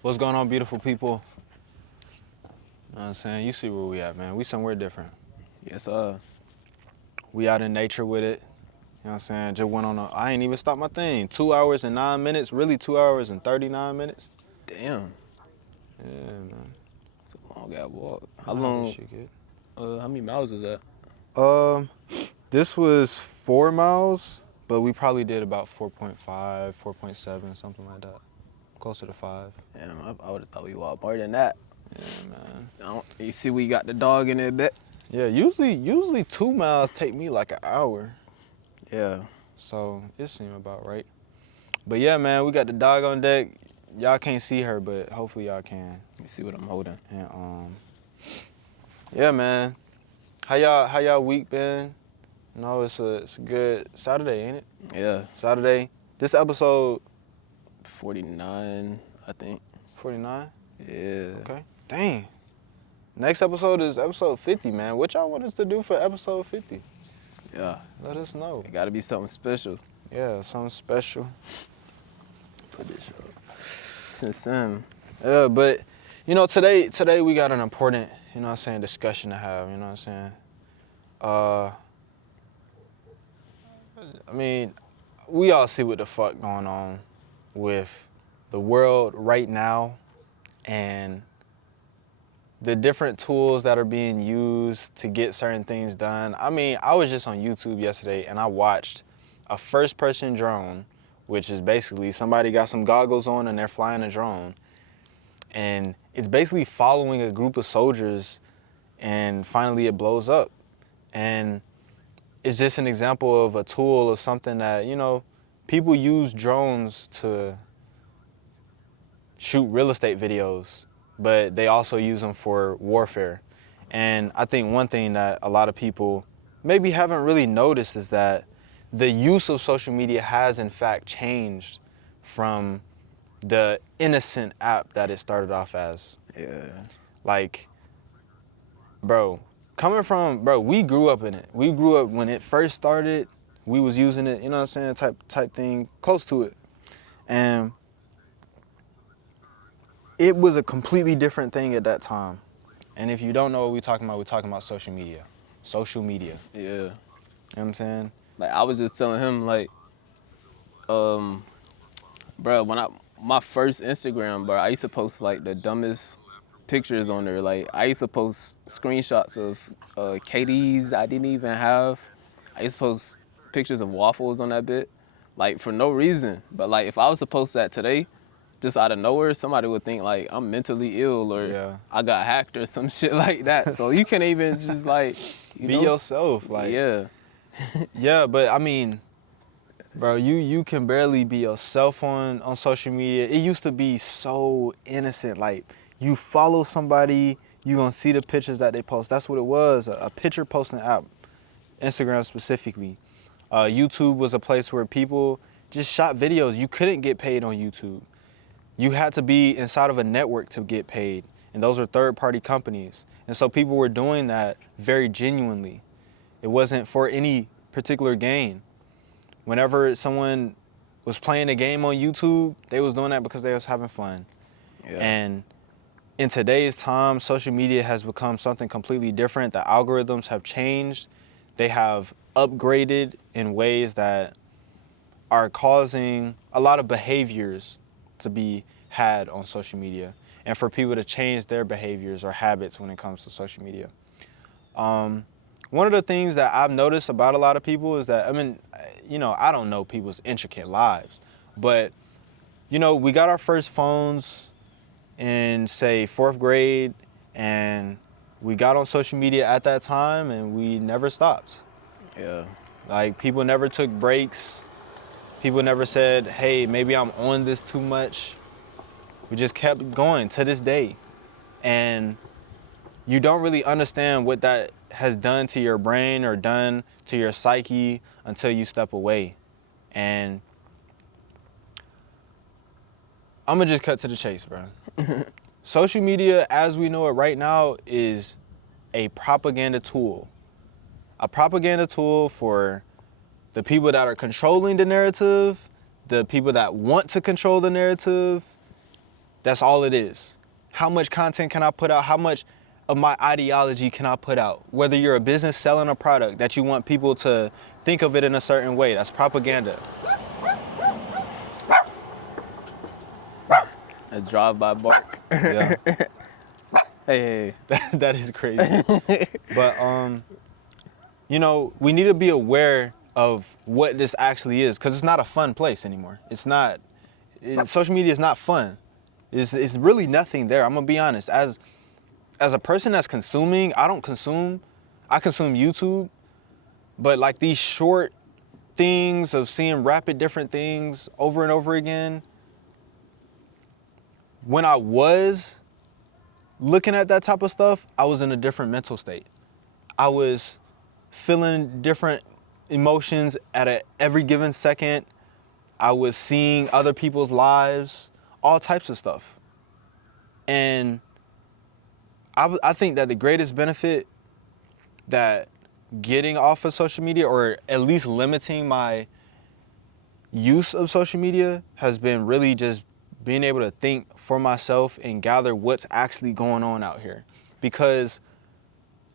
What's going on, beautiful people? You know what I'm saying? You see where we at, man. We somewhere different. Yes, We out in nature with it. You know what I'm saying? Just went on I ain't even stopped my thing. 2 hours and 9 minutes. Really 2 hours and 39 minutes. damn. Yeah, man. It's a long ass walk. How Nah, long? this shit good. How many miles is that? This was 4 miles, but we probably did about 4.5, 4.7, something like that. Closer to 5. Damn, I would have thought we walked more than that. Yeah, man. You see, we got the dog in there, bit. Yeah, usually 2 miles take me like an hour. Yeah. So it seemed about right. But yeah, man, we got the dog on deck. Y'all can't see her, but hopefully y'all can. Let me see what I'm holding. And yeah, man. How y'all week been? No, it's a good Saturday, ain't it? Yeah. Saturday. This episode 49, I think. 49. Yeah. Okay. Dang. Next episode is episode 50, man. What y'all want us to do for episode 50? Yeah. Let us know. It gotta be something special. Yeah, something special. Put this up. Since Yeah, but you know, today we got an important, you know what I'm saying, discussion to have, you know what I'm saying? I mean, we all see what the fuck going on with the world right now and the different tools that are being used to get certain things done. I mean, I was just on YouTube yesterday and I watched a first-person drone, which is basically somebody got some goggles on and they're flying a drone. And it's basically following a group of soldiers and finally it blows up. And it's just an example of a tool of something that, you know, people use drones to shoot real estate videos, but they also use them for warfare. And I think one thing that a lot of people maybe haven't really noticed is that the use of social media has in fact changed from the innocent app that it started off as. Yeah. Like, bro, we grew up in it. We grew up when it first started, we was using it, you know what I'm saying, type thing, close to it. And it was a completely different thing at that time. And if you don't know what we're talking about social media. Social media. Yeah. You know what I'm saying? Like, I was just telling him, like, bro, my first Instagram, bro, I used to post like the dumbest pictures on there. Like, I used to post screenshots of KDs I didn't even have. I used to post pictures of waffles on that bit, like, for no reason. But like, if I was to post that today, just out of nowhere, somebody would think like I'm mentally ill or I got hacked or some shit like that. So you can't even just like be yourself. Like, yeah. Yeah, but I mean, bro, you can barely be yourself on social media. It used to be so innocent. Like, you follow somebody, you gonna see the pictures that they post. That's what it was, a picture posting app. Instagram specifically. YouTube was a place where people just shot videos. You couldn't get paid on YouTube. You had to be inside of a network to get paid. And those are third-party companies. And so people were doing that very genuinely. It wasn't for any particular gain. Whenever someone was playing a game on YouTube, they was doing that because they was having fun. Yeah. And in today's time, social media has become something completely different. The algorithms have changed. They have upgraded in ways that are causing a lot of behaviors to be had on social media and for people to change their behaviors or habits when it comes to social media. One of the things that I've noticed about a lot of people is that, I mean, you know, I don't know people's intricate lives, but, you know, we got our first phones in, say, 4th grade, and we got on social media at that time, and we never stopped. Yeah. Like, people never took breaks. People never said, hey, maybe I'm on this too much. We just kept going to this day. And you don't really understand what that has done to your brain or done to your psyche until you step away. And I'm gonna just cut to the chase, bro. Social media, as we know it right now, is a propaganda tool. A propaganda tool for the people that are controlling the narrative, the people that want to control the narrative, That's all it is. How much content can I put out? How much of my ideology can I put out? Whether you're a business selling a product that you want people to think of it in a certain way, that's propaganda. A drive-by bark. Yeah. Hey. That is crazy. But you know, we need to be aware of what this actually is, because it's not a fun place anymore. It's not. Social media is not fun. It's really nothing there. I'm gonna be honest. As a person that's consuming, I consume YouTube, but like these short things of seeing rapid different things over and over again. When I was looking at that type of stuff, I was in a different mental state. I was feeling different emotions at every given second. I was seeing other people's lives, all types of stuff. And I think that the greatest benefit that getting off of social media, or at least limiting my use of social media, has been really just being able to think for myself and gather what's actually going on out here. Because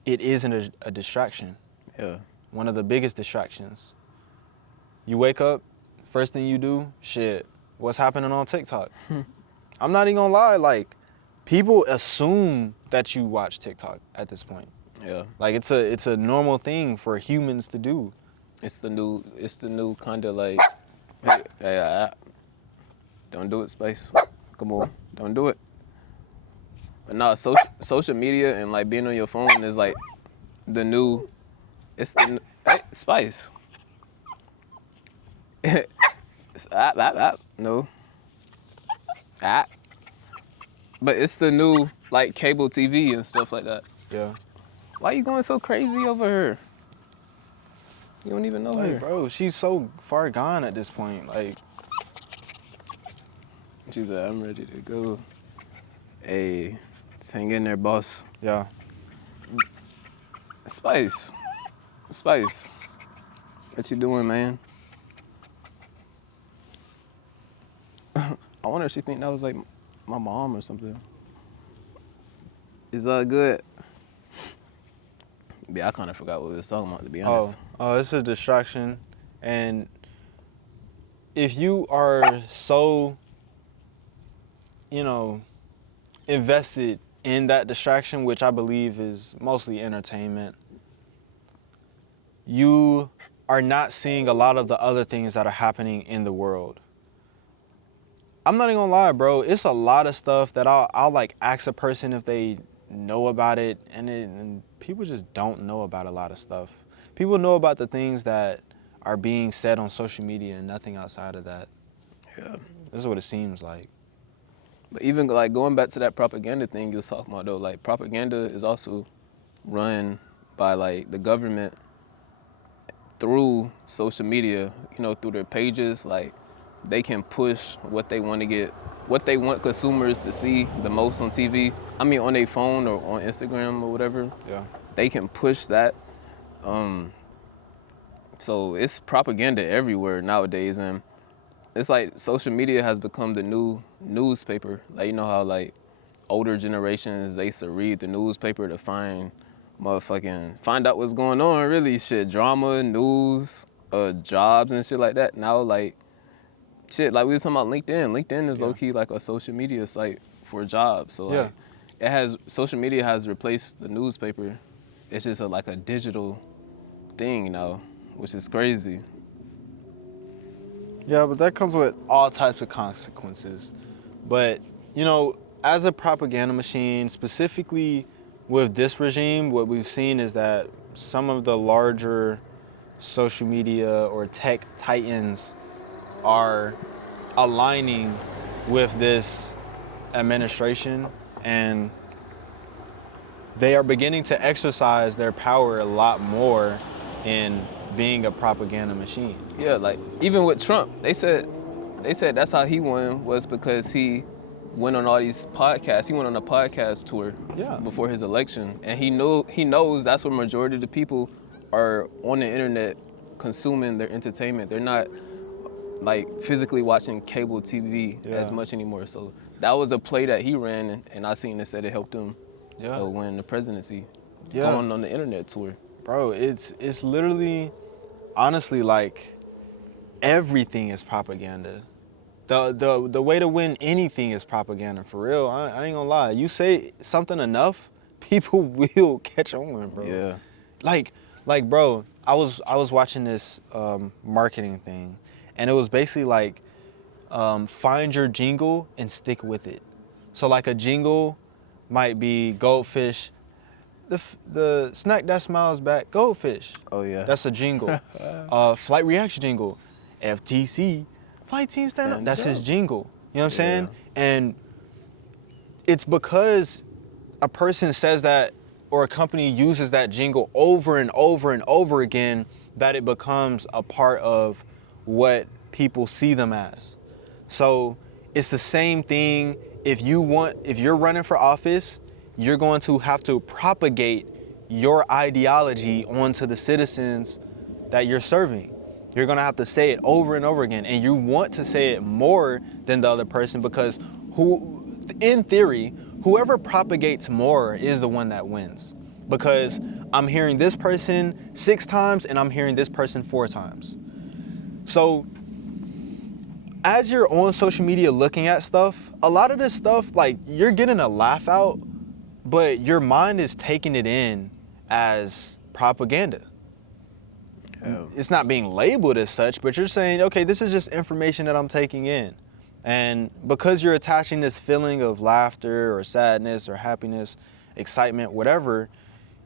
it isn't a distraction. Yeah. One of the biggest distractions. You wake up, first thing you do, shit, what's happening on TikTok? I'm not even gonna lie, like, people assume that you watch TikTok at this point. Yeah. Like, it's a normal thing for humans to do. It's the new kind of like, hey, don't do it, Space. Come on, don't do it. But nah, social media and like being on your phone is like the new, it's the, hey, Spice. No. But it's the new like cable TV and stuff like that. Yeah. Why you going so crazy over her? You don't even know Like, her. bro, she's so far gone at this point. Like, She said, I'm ready to go. Hey, just hang in there, boss. yeah. Spice. What you doing, man? I wonder if she think that was like my mom or something. Is that good? Yeah, I kind of forgot what we was talking about, to be honest. Oh, it's a distraction. And if you are so, you know, invested in that distraction, which I believe is mostly entertainment, you are not seeing a lot of the other things that are happening in the world. I'm not even gonna lie, bro. It's a lot of stuff that I'll like ask a person if they know about it, and people just don't know about a lot of stuff. People know about the things that are being said on social media and nothing outside of that. Yeah. This is what it seems like. But even like going back to that propaganda thing you was talking about though, like propaganda is also run by like the government through social media, you know, through their pages. Like they can push what they want to get, what they want consumers to see the most on TV. I mean, on their phone or on Instagram or whatever. Yeah. They can push that. So it's propaganda everywhere nowadays, and it's like social media has become the new newspaper. Like, you know how like older generations, they used to read the newspaper to find out what's going on, really, shit, drama, news, jobs and shit like that. Now, like, shit, like we was talking about LinkedIn. LinkedIn is low-key like a social media site for jobs. So like, social media has replaced the newspaper. It's just like a digital thing now, which is crazy. Yeah, but that comes with all types of consequences. But, you know, as a propaganda machine, specifically with this regime, what we've seen is that some of the larger social media or tech titans are aligning with this administration, and they are beginning to exercise their power a lot more in being a propaganda machine. Yeah, like even with Trump, they said that's how he won, was because he went on all these podcasts. He went on a podcast tour before his election, and he knows that's where majority of the people are on the internet consuming their entertainment. They're not like physically watching cable TV as much anymore. So that was a play that he ran, and I seen it said it helped him Yeah. win the presidency. Yeah. Going on the internet tour. Bro, it's literally, honestly, like, everything is propaganda. The way to win anything is propaganda, for real. I ain't gonna lie. You say something enough, people will catch on, bro. Yeah. Like, bro, I was watching this marketing thing, and it was basically like, find your jingle and stick with it. So like a jingle might be Goldfish, the snack that smiles back, Goldfish. Oh yeah. That's a jingle. Flight Reaction jingle, FTC, Flight Team Stand Up. Stand That's his Up. jingle. You know what I'm saying? Yeah. And it's because a person says that, or a company uses that jingle over and over and over again, that it becomes a part of what people see them as. So it's the same thing. If you're running for office, you're going to have to propagate your ideology onto the citizens that you're serving. You're gonna have to say it over and over again, and you want to say it more than the other person, because in theory, whoever propagates more is the one that wins. Because I'm hearing this person 6 times and I'm hearing this person 4 times. So as you're on social media looking at stuff, a lot of this stuff, like, you're getting a laugh out, but your mind is taking it in as propaganda. It's not being labeled as such, but you're saying, okay, this is just information that I'm taking in. And because you're attaching this feeling of laughter or sadness or happiness, excitement, whatever,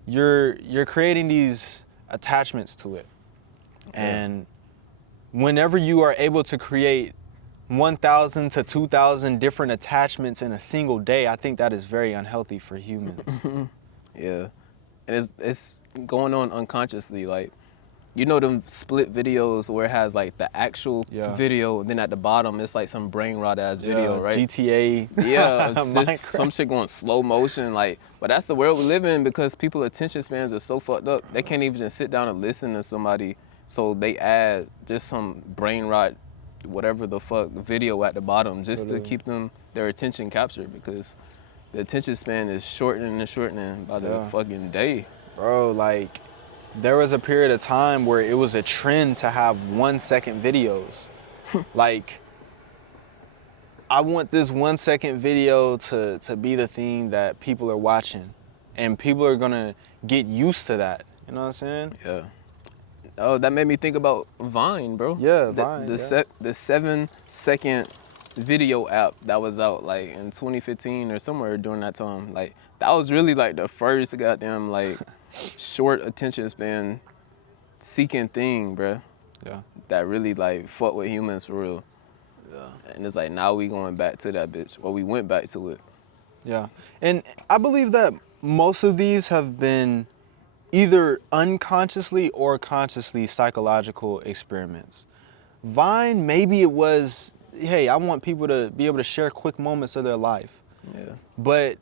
you're creating these attachments to it. And whenever you are able to create 1,000 to 2,000 different attachments in a single day, I think that is very unhealthy for humans. Yeah. And it's going on unconsciously. Like, you know them split videos where it has like the actual video, and then at the bottom it's like some brain rot ass video, right? GTA. Yeah, it's just Minecraft. some shit going slow motion, like. But that's the world we live in, because people's attention spans are so fucked up. They can't even just sit down and listen to somebody, so they add just some brain rot, whatever the fuck, video at the bottom, just to keep their attention captured, because the attention span is shortening and shortening by the fucking day. Bro, like, there was a period of time where it was a trend to have 1-second videos. Like, I want this 1-second video to be the thing that people are watching. And people are gonna get used to that. You know what I'm saying? Yeah. Oh, that made me think about Vine, bro. Yeah, Vine, The 7-second video app that was out like in 2015 or somewhere during that time. Like, that was really like the first goddamn like short attention span seeking thing, bro. Yeah. That really like fuck with humans for real. Yeah. And it's like, now we going back to that bitch. Well, we went back to it. Yeah. And I believe that most of these have been either unconsciously or consciously psychological experiments. Vine, maybe it was, hey, I want people to be able to share quick moments of their life. Yeah. But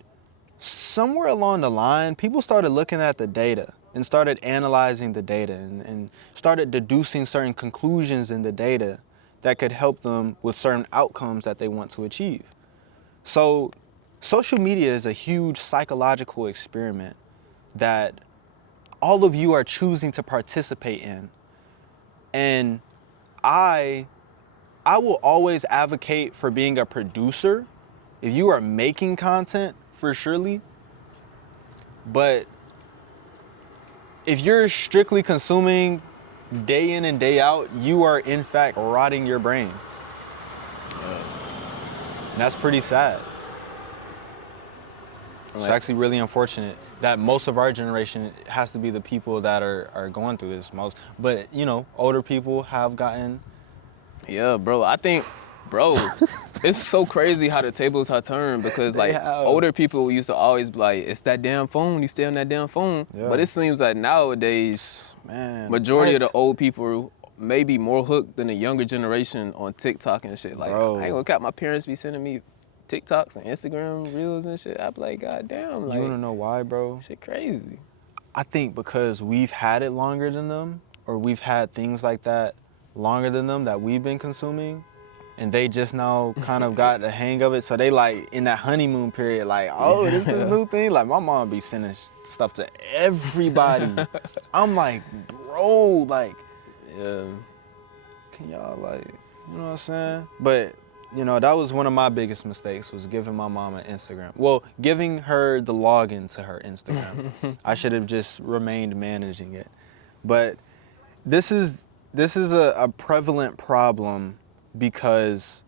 somewhere along the line, people started looking at the data and started analyzing the data and started deducing certain conclusions in the data that could help them with certain outcomes that they want to achieve. So social media is a huge psychological experiment that all of you are choosing to participate in. And I will always advocate for being a producer if you are making content, for surely. But if you're strictly consuming day in and day out, you are in fact rotting your brain. And that's pretty sad. It's actually really unfortunate that most of our generation has to be the people that are going through this most. But, you know, older people have gotten... Yeah, bro. I think, bro, it's so crazy how the tables have turned, because like older people used to always be like, it's that damn phone, you stay on that damn phone. Yeah. But it seems like nowadays, Man, majority of the old people may be more hooked than the younger generation on TikTok and shit. Like, Bro. I ain't gonna cap, my parents be sending me TikToks and Instagram reels and shit. I be like, God damn, like, You wanna know why, bro? shit crazy. I think because we've had it longer than them, or we've had things like that longer than them that we've been consuming, and they just now kind of got the hang of it. So they like in that honeymoon period, like, oh, this is the new thing. Like my mom be sending stuff to everybody. I'm like, bro, like, Yeah. can y'all like, you know what I'm saying? But you know, that was one of my biggest mistakes, was giving my mom an Instagram. Well, giving her the login to her Instagram. I should have just remained managing it. But this is a prevalent problem, because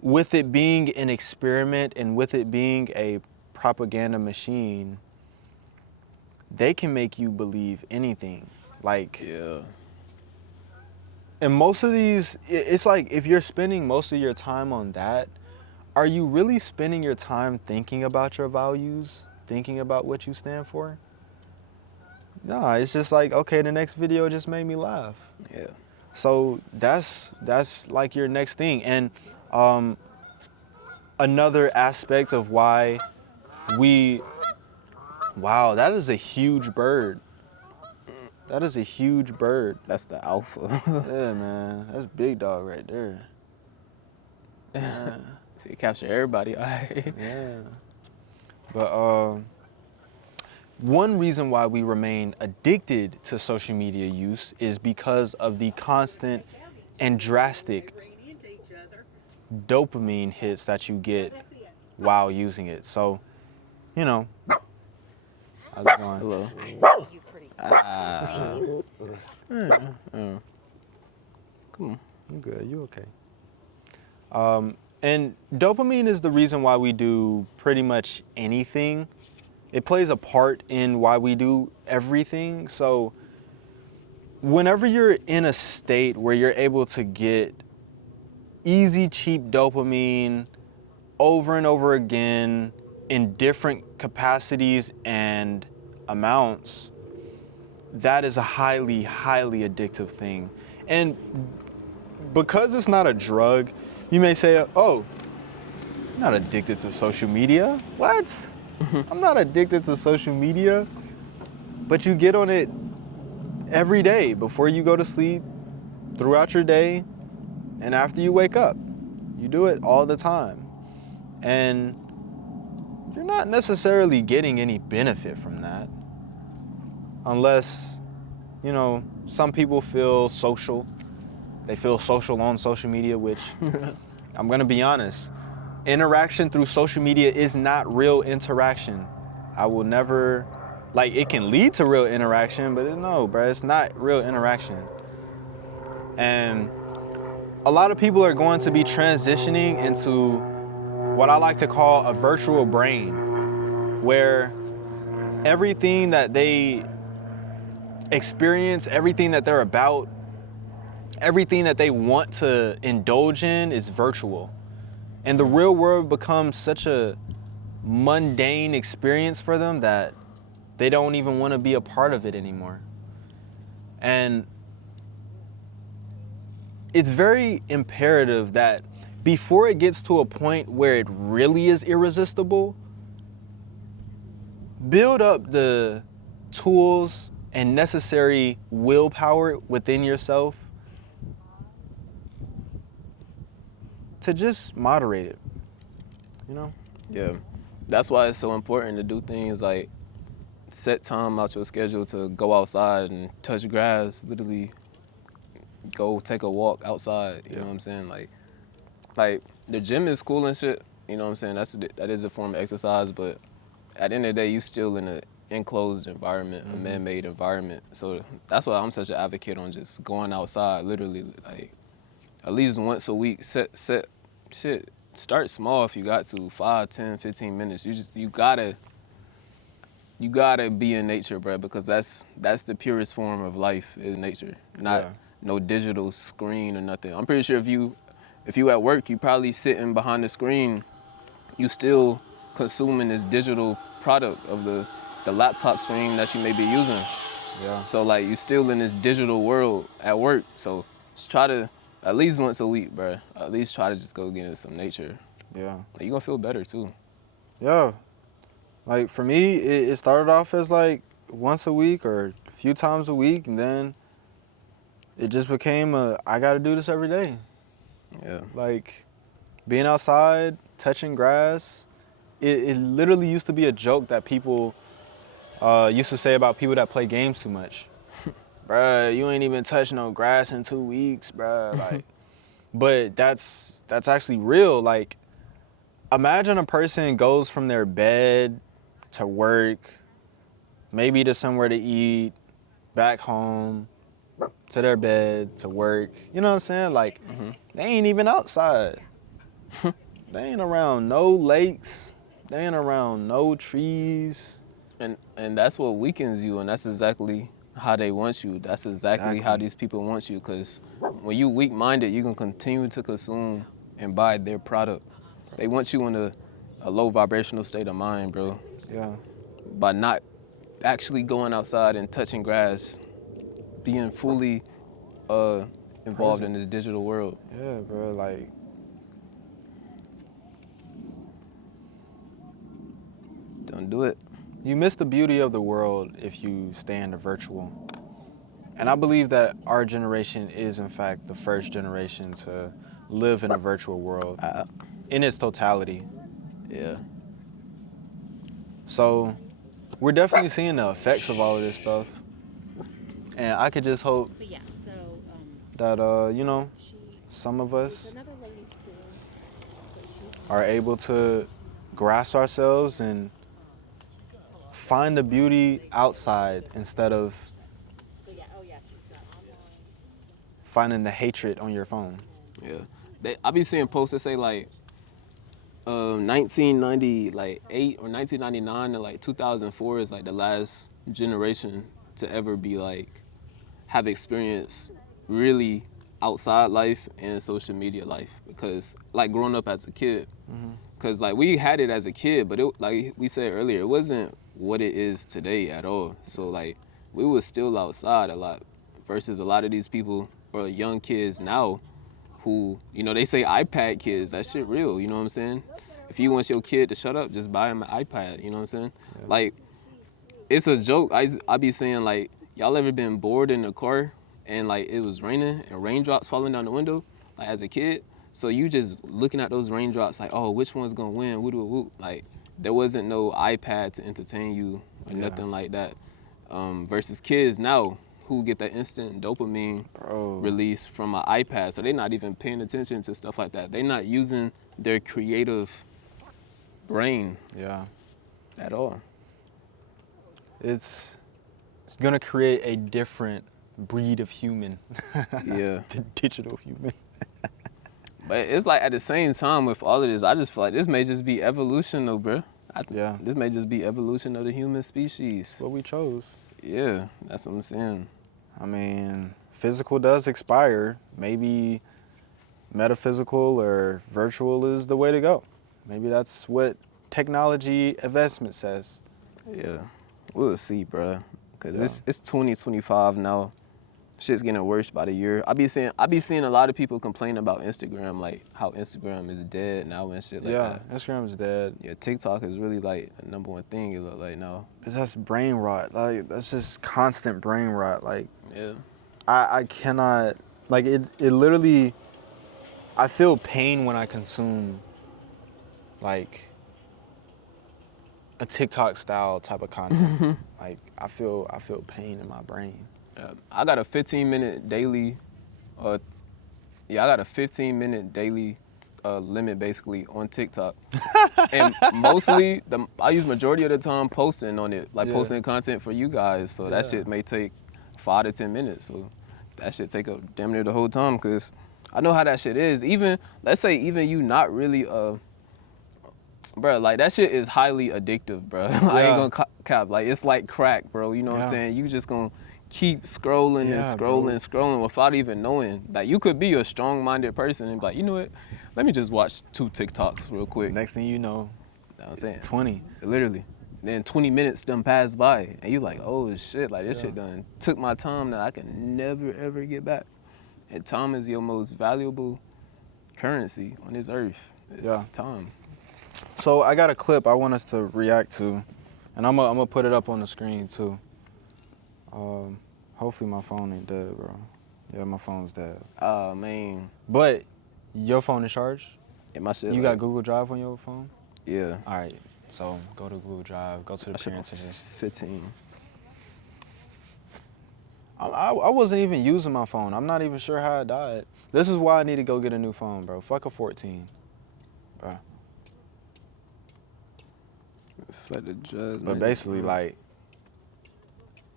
with it being an experiment and with it being a propaganda machine, they can make you believe anything. Like, Yeah. and most of these, it's like, if you're spending most of your time on that, are you really spending your time thinking about your values, thinking about what you stand for? No, it's just like, okay, the next video just made me laugh. Yeah. So that's like your next thing. And another aspect of why wow, that is a huge bird. That is a huge bird. That's the alpha. Yeah, man, that's big dog right there. Yeah. See, it capture everybody. All right. Yeah. But one reason why we remain addicted to social media use is because of the constant and drastic dopamine hits that you get while using it. So, you know, how's it going? Hello. Come on. You good? You okay? And dopamine is the reason why we do pretty much anything. It plays a part in why we do everything. So whenever you're in a state where you're able to get easy, cheap dopamine over and over again in different capacities and amounts, that is a highly, highly addictive thing. And because it's not a drug, you may say, oh, I'm not addicted to social media. What? I'm not addicted to social media. But you get on it every day before you go to sleep, throughout your day, and after you wake up. You do it all the time. And you're not necessarily getting any benefit from that. Unless, you know, some people feel social. They feel social on social media, which I'm gonna be honest, interaction through social media is not real interaction. I will never, like, it can lead to real interaction, but no, bro, it's not real interaction. And a lot of people are going to be transitioning into what I like to call a virtual brain, where everything that they experience, everything that they're about, everything that they want to indulge in is virtual. And the real world becomes such a mundane experience for them that they don't even want to be a part of it anymore. And it's very imperative that before it gets to a point where it really is irresistible, build up the tools and necessary willpower within yourself to just moderate it, you know? Yeah. That's why it's so important to do things like set time out your schedule to go outside and touch grass, literally go take a walk outside, you know what I'm saying? Like the gym is cool and shit, you know what I'm saying? That is a form of exercise, but at the end of the day, you still in an enclosed environment, a man-made environment. So that's why I'm such an advocate on just going outside, literally, like at least once a week, start small if you got to, 5, 10, 15 minutes. You gotta be in nature, bro, because that's the purest form of life is nature, not no digital screen or nothing. I'm pretty sure if you at work, you probably sitting behind the screen, you still consuming this digital product of the laptop screen that you may be using. Yeah. So like you still in this digital world at work. So just try to, at least once a week, bro, at least try to just go get into some nature. Yeah. Like, you gonna feel better too. Yeah. Like for me, it started off as like once a week or a few times a week, and then it just became I gotta do this every day. Yeah. Like, being outside, touching grass, it literally used to be a joke that people used to say about people that play games too much. Bruh, you ain't even touched no grass in 2 weeks, bruh. Like, but that's actually real. Like, imagine a person goes from their bed to work, maybe to somewhere to eat, back home, to their bed, to work. You know what I'm saying? Like, they ain't even outside. They ain't around no lakes. They ain't around no trees. And that's what weakens you, and that's exactly how they want you. That's exactly how Exactly. these people want you, because when you weak-minded, you can continue to consume and buy their product. They want you in a low vibrational state of mind, bro, Yeah. by not actually going outside and touching grass, being fully involved Present. in this digital world. Yeah, bro. Like, Don't do it. you miss the beauty of the world if you stay in the virtual. And I believe that our generation is, in fact, the first generation to live in a virtual world in its totality. Yeah. So we're definitely seeing the effects of all of this stuff. And I could just hope But yeah, so that, you know, she some of there's us another lady school that she are able to grasp ourselves and find the beauty outside instead of so yeah, oh yeah, she's got online. finding the hatred on your phone. Yeah. I be seeing posts that say like 1998 or 1999 to like 2004 is like the last generation to ever be like have experienced really outside life and social media life, because like growing up as a kid, because like we had it as a kid, but it, like we said earlier, it wasn't what it is today at all. So like we was still outside a lot versus a lot of these people or young kids now who, you know, they say iPad kids. That shit real, you know what I'm saying? If you want your kid to shut up, just buy him an iPad, you know what I'm saying? Yeah. Like, it's a joke. I be saying, like, y'all ever been bored in the car and, like, it was raining and raindrops falling down the window, like, as a kid? So you just looking at those raindrops like, oh, which one's gonna win? Woo woo woo. Like, there wasn't no iPad to entertain you or nothing like that. Versus kids now who get that instant dopamine Bro. release from an iPad, so they're not even paying attention to stuff like that. They're not using their creative brain Yeah. at all. It's gonna create a different breed of human. Yeah. The digital human. But it's like at the same time with all of this, I just feel like this may just be evolution though, bro. Yeah. This may just be evolution of the human species. What we chose. Yeah, that's what I'm saying. I mean, physical does expire. Maybe metaphysical or virtual is the way to go. Maybe that's what technology advancement says. Yeah, we'll see, bro. Cause Yeah. it's 2025 now. Shit's getting worse by the year. I be seeing a lot of people complain about Instagram, like how Instagram is dead now and shit like Yeah, that. Instagram's dead. Yeah, TikTok is really like the number one thing it look like now. Cause that's brain rot. Like, that's just constant brain rot. Like, Yeah. I cannot, like, it literally, I feel pain when I consume, like, a TikTok style type of content. Like, I feel pain in my brain. I got a 15-minute daily, I got a 15-minute daily limit basically on TikTok, and mostly I use majority of the time posting on it, like Yeah. posting content for you guys. So that Yeah. shit may take 5 to 10 minutes. So that shit take up damn near the whole time, cause I know how that shit is. Even let's say even you not really bro, like that shit is highly addictive, bro. I Yeah. ain't gonna cap. Like it's like crack, bro. You know what I'm Yeah. saying? You just gonna keep scrolling Yeah, and scrolling bro. and scrolling without even knowing. Like you could be a strong-minded person and be like, you know what? Let me just watch 2 TikToks real quick. Next thing you know, You know what I'm it's saying? 20. Literally. Then 20 minutes done passed by and you like, oh shit, like this Yeah. shit done took my time that I can never ever get back. And time is your most valuable currency on this earth. It's Yeah. time. So I got a clip I want us to react to, and I'm gonna put it up on the screen too. Hopefully my phone ain't dead, bro. Yeah, my phone's dead. Man. But Your phone is charged? And my shit. You like, got Google Drive on your phone? Yeah. All right. So go to Google Drive. Go to the I should parent attentions. 15. I wasn't even using my phone. I'm not even sure how it died. This is why I need to go get a new phone, bro. Fuck a 14, bro. It's like the judge. But basically, like,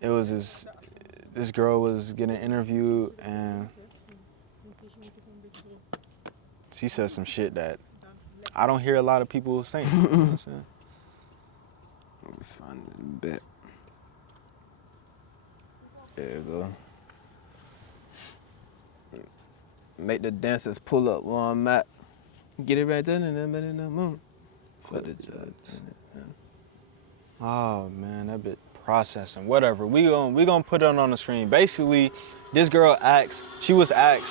it was this girl was getting interviewed and she said some shit that I don't hear a lot of people saying. You know what I'm saying? Let me find it. Bet. There you go. Make the dancers pull up where I'm at. Get it right there in the moon. For the judge. Oh man, that bit processing. Whatever. We gonna put it on the screen. Basically, this girl asked. She was asked,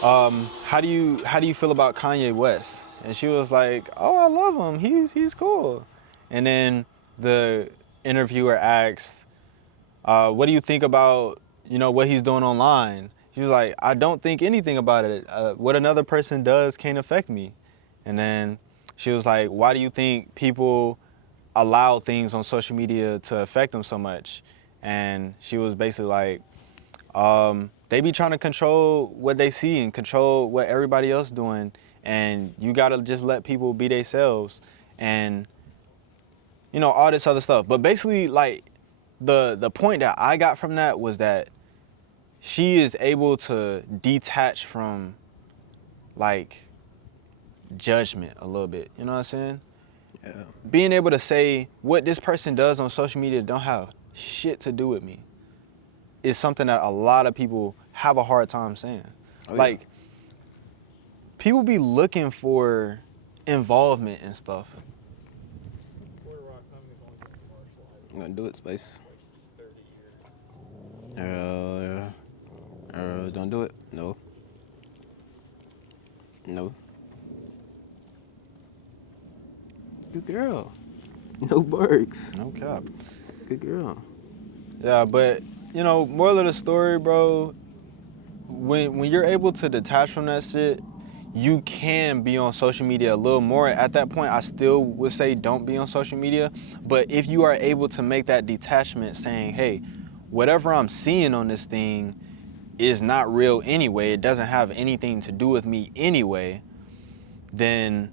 how do you feel about Kanye West? And she was like, oh, I love him. He's cool. And then the interviewer asked, what do you think about what he's doing online? She was like, I don't think anything about it. What another person does can't affect me. And then she was like, why do you think people allow things on social media to affect them so much? And she was basically like, they be trying to control what they see and control what everybody else doing, and you gotta just let people be themselves and all this other stuff. But basically, like, the point that I got from that was that she is able to detach from, like, judgment a little bit. You know what I'm saying? Yeah. Being able to say what this person does on social media don't have shit to do with me is something that a lot of people have a hard time saying. Oh, yeah. Like, people be looking for involvement and stuff. I'm gonna do it, Space. Don't do it. No. No. Good girl. No barks. No cap. Good girl. Yeah, but moral of the story, bro, when you're able to detach from that shit, you can be on social media a little more. At that point, I still would say don't be on social media. But if you are able to make that detachment saying, hey, whatever I'm seeing on this thing is not real anyway, it doesn't have anything to do with me anyway, then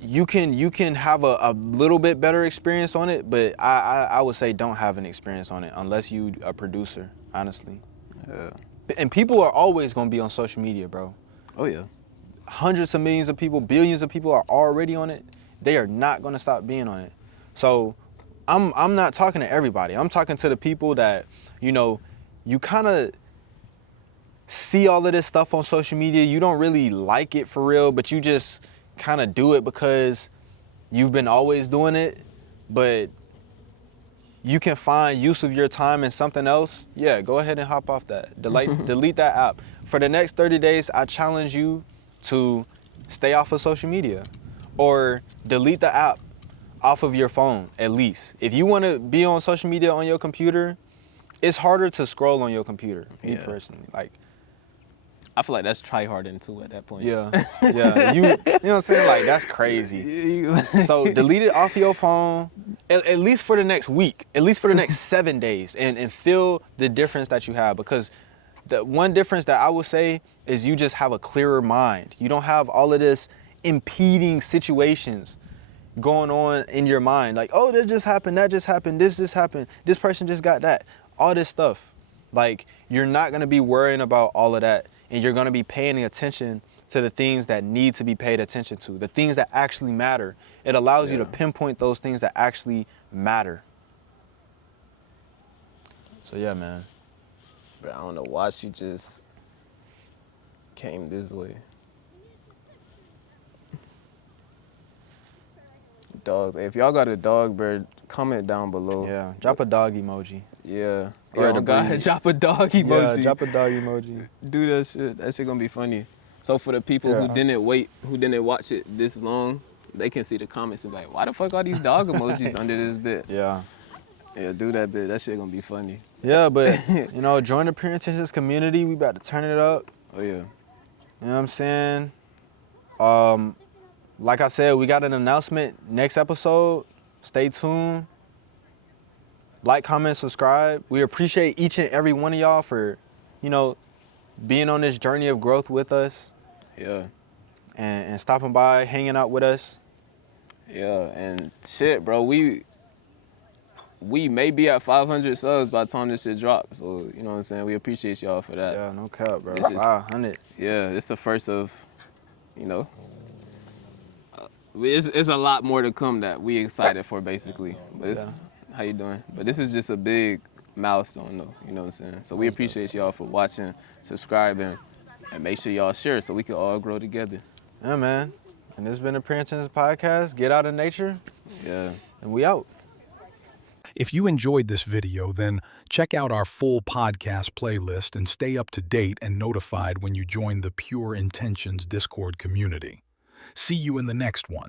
you can have a little bit better experience on it. But I would say don't have an experience on it unless you a producer, honestly. Yeah. And people are always going to be on social media, bro. Oh, yeah. Hundreds of millions of people, billions of people are already on it. They are not going to stop being on it. So I'm not talking to everybody. I'm talking to the people that, you kind of see all of this stuff on social media. You don't really like it for real, but you just kind of do it because you've been always doing it. But you can find use of your time in something else. Yeah, go ahead and hop off that. Delete that app. For the next 30 days, I challenge you to stay off of social media or delete the app off of your phone, at least. If you want to be on social media on your computer, it's harder to scroll on your computer, me personally. Like, I feel like that's tryharding too at that point. yeah, you know what I'm saying? Like, that's crazy. So delete it off your phone, at least for the next week, at least for the next 7 days, and feel the difference that you have. Because the one difference that I would say is you just have a clearer mind. You don't have all of this impeding situations going on in your mind. Like, oh, this just happened, that just happened, this just happened, this person just got that. All this stuff. Like, you're not going to be worrying about all of that. And you're going to be paying attention to the things that need to be paid attention to, the things that actually matter. It allows you to pinpoint those things that actually matter. So, yeah, man. But I don't know why she just came this way. Dogs. Hey, if y'all got a dog, bro, comment down below. Yeah, drop a dog emoji. Yeah. Or Or God, drop a dog emoji. Yeah, drop a dog emoji. Do that shit. That shit gonna be funny. So for the people who didn't watch it this long, they can see the comments and be like, why the fuck are these dog emojis under this bit? Yeah. Yeah, do that bit. That shit gonna be funny. Yeah, but, join the Parent Attentions community. We about to turn it up. Oh, yeah. You know You know what I'm saying? Like I said, we got an announcement next episode. Stay tuned. Like, comment, subscribe. We appreciate each and every one of y'all for, you know, being on this journey of growth with us Yeah. and stopping by, hanging out with us. Yeah, and shit, bro, we may be at 500 subs by the time this shit drops. So, you know what I'm saying? We appreciate y'all for that. Yeah, no cap, bro. This is- 500. Yeah, it's the first of, you know, it's a lot more to come that we excited for, basically. But it's, how you doing? But this is just a big milestone, though. You know what I'm saying? So we appreciate y'all for watching, subscribing, and make sure y'all share so we can all grow together. Yeah, man. And this has been Appearance in this podcast. Get out in nature, Yeah. and we out. If you enjoyed this video, then check out our full podcast playlist and stay up to date and notified when you join the Pure Intentions Discord community. See you in the next one.